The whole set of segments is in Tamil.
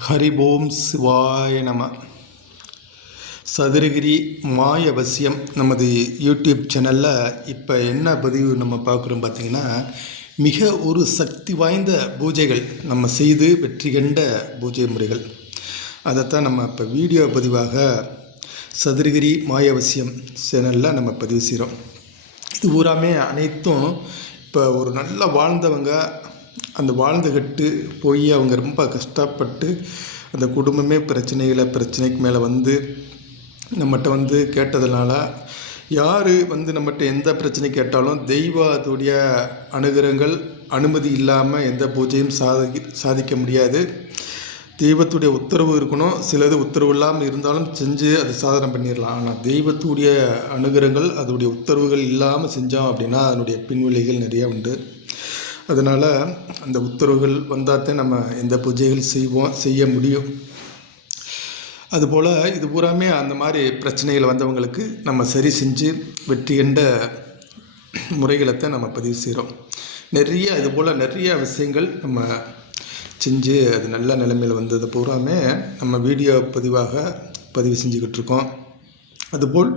ஹரிபோம் சிவாய நம. சதுரகிரி மாயவசியம் நமது யூடியூப் சேனலில் இப்போ என்ன பதிவு நம்ம பார்க்குறோம் பார்த்திங்கன்னா மிக ஒரு சக்தி வாய்ந்த பூஜைகள் நம்ம செய்து வெற்றி கண்ட பூஜை முறைகள். அதைத்தான் நம்ம இப்போ வீடியோ பதிவாக சதுரகிரி மாயவசியம் சேனலில் நம்ம பதிவு செய்கிறோம் இது பூராமே அனைத்தும் இப்போ ஒரு நல்ல வாழ்ந்தவங்க அந்த வாழ்ந்துக்கிட்டு போய் அவங்க ரொம்ப கஷ்டப்பட்டு அந்த குடும்பமே பிரச்சனைகளை பிரச்சனைக்கு மேலே வந்து நம்மகிட்ட வந்து கேட்டதுனால யார் வந்து நம்மகிட்ட எந்த பிரச்சனை கேட்டாலும் தெய்வத்துடைய அனுகிரகங்கள் அனுமதி இல்லாமல் எந்த பூஜையும் சாதி சாதிக்க முடியாது. தெய்வத்துடைய உத்தரவு இருக்கணும். சிலது உத்தரவு இல்லாமல் இருந்தாலும் செஞ்சு அதை சாதனை பண்ணிடலாம். ஆனால் தெய்வத்துடைய அனுகிரகங்கள் அதோடைய உத்தரவுகள் இல்லாமல் செஞ்சோம் அப்படின்னா அதனுடைய பின்விளைகள் நிறைய உண்டு. அதனால் அந்த உத்தரவுகள் வந்தால் தான் நம்ம எந்த பூஜைகள் செய்வோம் செய்ய முடியும். அதுபோல் இது பூராமே அந்த மாதிரி பிரச்சனைகள் வந்தவங்களுக்கு நம்ம சரி செஞ்சு வெற்றி என்ற முறைகளைத்தான் நம்ம பதிவு செய்கிறோம் நிறைய இது போல் நிறைய விஷயங்கள் நம்ம செஞ்சு அது நல்ல நிலைமையில் வந்தது பூராமே நம்ம வீடியோ பதிவாக பதிவு செஞ்சுக்கிட்டு இருக்கோம். அதுபோல்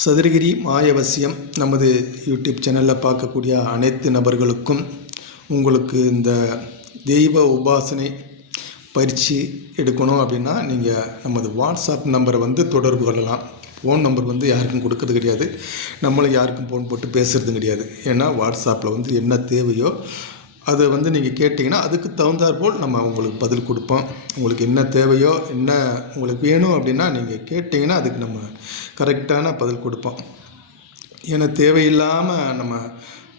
சதுரகிரி மாயவசியம் நமது யூடியூப் சேனலில் பார்க்கக்கூடிய அனைத்து நபர்களுக்கும் உங்களுக்கு இந்த தெய்வ உபாசனை பயிற்சி எடுக்கணும் அப்படின்னா நீங்கள் நமது வாட்ஸ்அப் நம்பரை வந்து தொடர்பு கொள்ளலாம். ஃபோன் நம்பர் வந்து யாருக்கும் கொடுக்கறது கிடையாது. நம்மளும் யாருக்கும் ஃபோன் போட்டு பேசுகிறது கிடையாது. ஏன்னா வாட்ஸ்அப்பில் வந்து என்ன தேவையோ அதை வந்து நீங்கள் கேட்டிங்கன்னா அதுக்கு தகுந்தாற்போல் நம்ம உங்களுக்கு பதில் கொடுப்போம். உங்களுக்கு என்ன தேவையோ என்ன உங்களுக்கு வேணும் அப்படின்னா நீங்கள் கேட்டிங்கன்னா அதுக்கு நம்ம கரெக்டான பதில் கொடுப்போம். ஏன்னா தேவையில்லாமல் நம்ம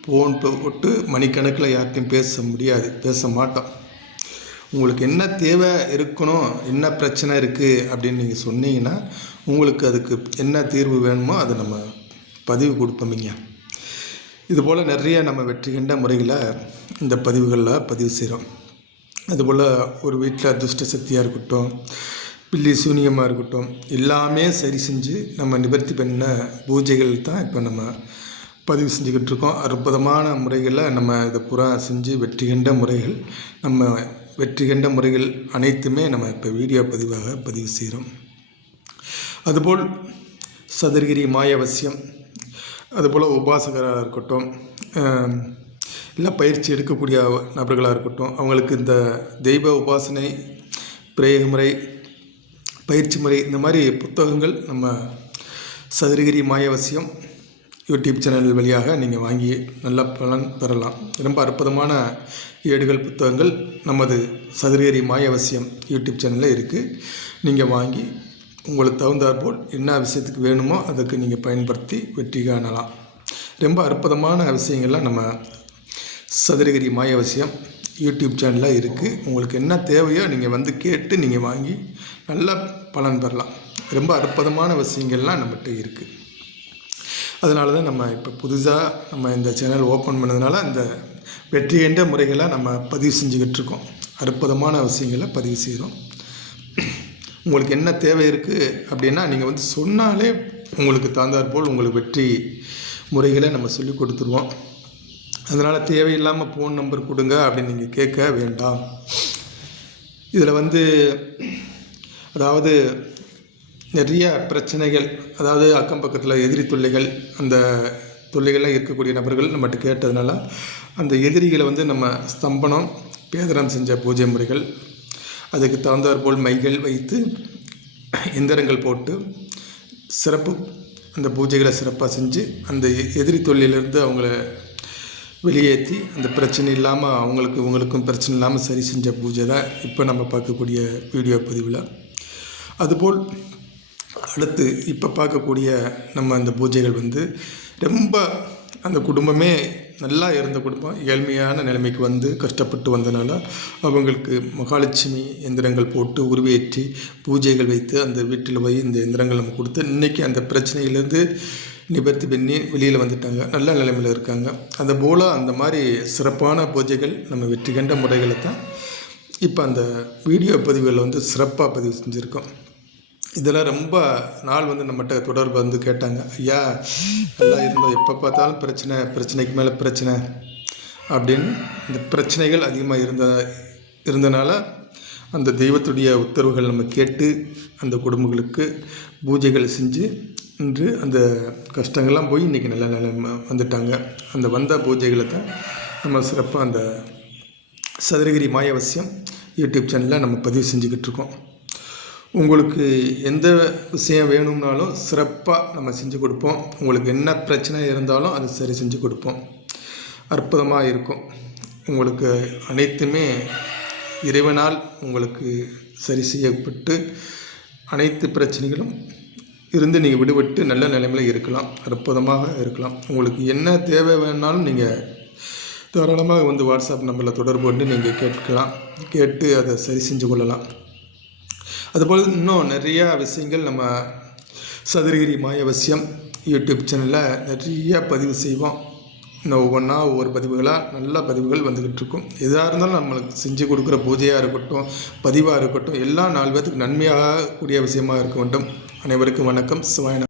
ஃபோன் போட்டு மணிக்கணக்கில் யார்கிட்டையும் பேச முடியாது பேச மாட்டோம். உங்களுக்கு என்ன தேவை இருக்கணும் என்ன பிரச்சனை இருக்குது அப்படின்னு நீங்கள் சொன்னீங்கன்னா உங்களுக்கு அதுக்கு என்ன தீர்வு வேணுமோ அதை நம்ம பதிவு கொடுப்போமிங்க இதுபோல் நிறைய நம்ம வெற்றி கண்ட முறைகளை இந்த பதிவுகளில் பதிவு செய்கிறோம் அதுபோல் ஒரு வீட்டில் துஷ்ட சக்தியாக இருக்கட்டும் பில்லி சூனியமாக இருக்கட்டும் எல்லாமே சரி செஞ்சு நம்ம நிவர்த்தி பண்ண பூஜைகள் தான் இப்போ நம்ம பதிவு செஞ்சுக்கிட்டு இருக்கோம். அற்புதமான முறைகளில் நம்ம இதை புறா செஞ்சு வெற்றி கண்ட முறைகள் நம்ம வெற்றி கண்ட முறைகள் அனைத்துமே நம்ம இப்போ வீடியோ பதிவாக பதிவு செய்கிறோம் அதுபோல் சதுரகிரி மாயவசியம் அதுபோல் உபாசகராக இருக்கட்டும் இல்லை பயிற்சி எடுக்கக்கூடிய நபர்களாக இருக்கட்டும் அவங்களுக்கு இந்த தெய்வ உபாசனை பிரேக முறை பயிற்சி முறை இந்த மாதிரி புத்தகங்கள் நம்ம சதுரகிரி மாயவசியம் யூடியூப் சேனல் வழியாக நீங்கள் வாங்கி நல்ல பலன் பெறலாம். ரொம்ப அற்புதமான ஏடுகள் புத்தகங்கள் நமது சதுரகிரி மாயவசியம் யூடியூப் சேனலில் இருக்குது நீங்கள் வாங்கி உங்களுக்கு தகுந்தாற்போல் என்ன விஷயத்துக்கு வேணுமோ அதுக்கு நீங்கள் பயன்படுத்தி வெற்றி காணலாம். ரொம்ப அற்புதமான விஷயங்கள்லாம் நம்ம சதுரகிரி மாயவசியம் யூடியூப் சேனலாக இருக்குது உங்களுக்கு என்ன தேவையோ நீங்கள் வந்து கேட்டு நீங்கள் வாங்கி நல்லா பலன் பெறலாம். ரொம்ப அற்புதமான விஷயங்கள்லாம் நம்மகிட்ட இருக்குது அதனால தான் நம்ம இப்போ புதுசாக நம்ம இந்த சேனல் ஓப்பன் பண்ணதுனால இந்த வெற்றி என்ற முறைகளை நம்ம பதிவு செஞ்சுக்கிட்டு இருக்கோம். அற்புதமான விஷயங்களை பதிவு செய்கிறோம் உங்களுக்கு என்ன தேவை இருக்குது அப்படின்னா நீங்கள் வந்து சொன்னாலே உங்களுக்கு தகுந்தாற்போல் உங்களுக்கு வெற்றி முறைகளை நம்ம சொல்லி கொடுத்துருவோம். அதனால் தேவையில்லாமல் ஃபோன் நம்பர் கொடுங்க அப்படின்னு நீங்கள் கேட்க வேண்டாம். இதில் வந்து அதாவது நிறைய பிரச்சனைகள் அதாவது அக்கம் பக்கத்தில் எதிரி தொல்லைகள் அந்த தொல்லைகள்லாம் இருக்கக்கூடிய நபர்கள் நம்மகிட்ட கேட்டதுனால அந்த எதிரிகளை வந்து நம்ம ஸ்தம்பனம் பேதனம் செஞ்ச பூஜை முறைகள் அதுக்கு தகுந்தாற்போல் மைகள் வைத்து எந்திரங்கள் போட்டு சிறப்பு அந்த பூஜைகளை சிறப்பாக செஞ்சு அந்த எதிரி தொழிலிருந்து அவங்கள வெளியேற்றி அந்த பிரச்சனை இல்லாமல் அவங்களுக்கு இவங்களுக்கும் பிரச்சனை இல்லாமல் சரி செஞ்ச பூஜை தான் இப்போ நம்ம பார்க்கக்கூடிய வீடியோ பதிவில். அதுபோல் அடுத்து இப்போ பார்க்கக்கூடிய நம்ம அந்த பூஜைகள் வந்து ரொம்ப அந்த குடும்பமே நல்லா இருந்த குடும்பம் ஏழ்மையான நிலைமைக்கு வந்து கஷ்டப்பட்டு வந்தனால அவங்களுக்கு மகாலட்சுமி எந்திரங்கள் போட்டு உருவேற்றி பூஜைகள் வைத்து அந்த வீட்டில் போய் இந்த எந்திரங்கள் நம்ம கொடுத்து இன்றைக்கி அந்த பிரச்சனையிலேருந்து நிபர்த்தி பண்ணி வெளியில் வந்துட்டாங்க. நல்ல நிலைமையில் இருக்காங்க. அது போல் அந்த மாதிரி சிறப்பான பூஜைகள் நம்ம வெற்றி கண்ட முறைகளை தான் இப்போ அந்த வீடியோ பதிவுகளில் வந்து சிறப்பாக பதிவு செஞ்சுருக்கோம். இதெல்லாம் ரொம்ப நாள் வந்து நம்மகிட்ட தொடர்பு வந்து கேட்டாங்க ஐயா எல்லாம் இருந்தோம். எப்போ பார்த்தாலும் பிரச்சனை பிரச்சனைக்கு மேலே பிரச்சனை அப்படின்னு. இந்த பிரச்சனைகள் அதிகமாக இருந்த இருந்தனால அந்த தெய்வத்துடைய உத்தரவுகள் நம்ம கேட்டு அந்த குடும்பங்களுக்கு பூஜைகள் செஞ்சு இன்று அந்த கஷ்டங்கள்லாம் போய் இன்றைக்கி நல்ல நிலைமை வந்துட்டாங்க. அந்த வந்த பூஜைகளை தான் நம்ம சிறப்பாக அந்த சதுரகிரி மாயவசியம் யூடியூப் சேனலில் நம்ம பதிவு செஞ்சுக்கிட்டு இருக்கோம். உங்களுக்கு எந்த விஷயம் வேணும்னாலும் சிறப்பாக நம்ம செஞ்சு கொடுப்போம். உங்களுக்கு என்ன பிரச்சனை இருந்தாலும் அது சரி செஞ்சு கொடுப்போம். அற்புதமாக இருக்கும். உங்களுக்கு அனைத்துமே இறைவனால் உங்களுக்கு சரி செய்யப்பட்டு அனைத்து பிரச்சனைகளும் இருந்து நீங்கள் விடுபட்டு நல்ல நிலைமையில் இருக்கலாம். அற்புதமாக இருக்கலாம். உங்களுக்கு என்ன தேவை வேணாலும் நீங்கள் தாராளமாக வந்து வாட்ஸ்அப் நம்பரில் தொடர்பு கொண்டு நீங்கள் கேட்கலாம். கேட்டு அதை சரி செஞ்சு கொள்ளலாம். அதுபோல் இன்னும் நிறையா விஷயங்கள் நம்ம சதுரகிரி மாயவசியம் யூடியூப் சேனலில் நிறையா பதிவு செய்வோம். இன்னும் ஒவ்வொன்றா ஒவ்வொரு பதிவுகளாக நல்ல பதிவுகள் வந்துக்கிட்டு இருக்கும். எதாக இருந்தாலும் நம்மளுக்கு செஞ்சு கொடுக்குற பூஜையாக இருக்கட்டும் பதிவாக இருக்கட்டும் எல்லா நாலு பேர்த்துக்கு நன்மையாக கூடிய விஷயமாக இருக்க வேண்டும். அனைவருக்கும் வணக்கம். சிவாயணம்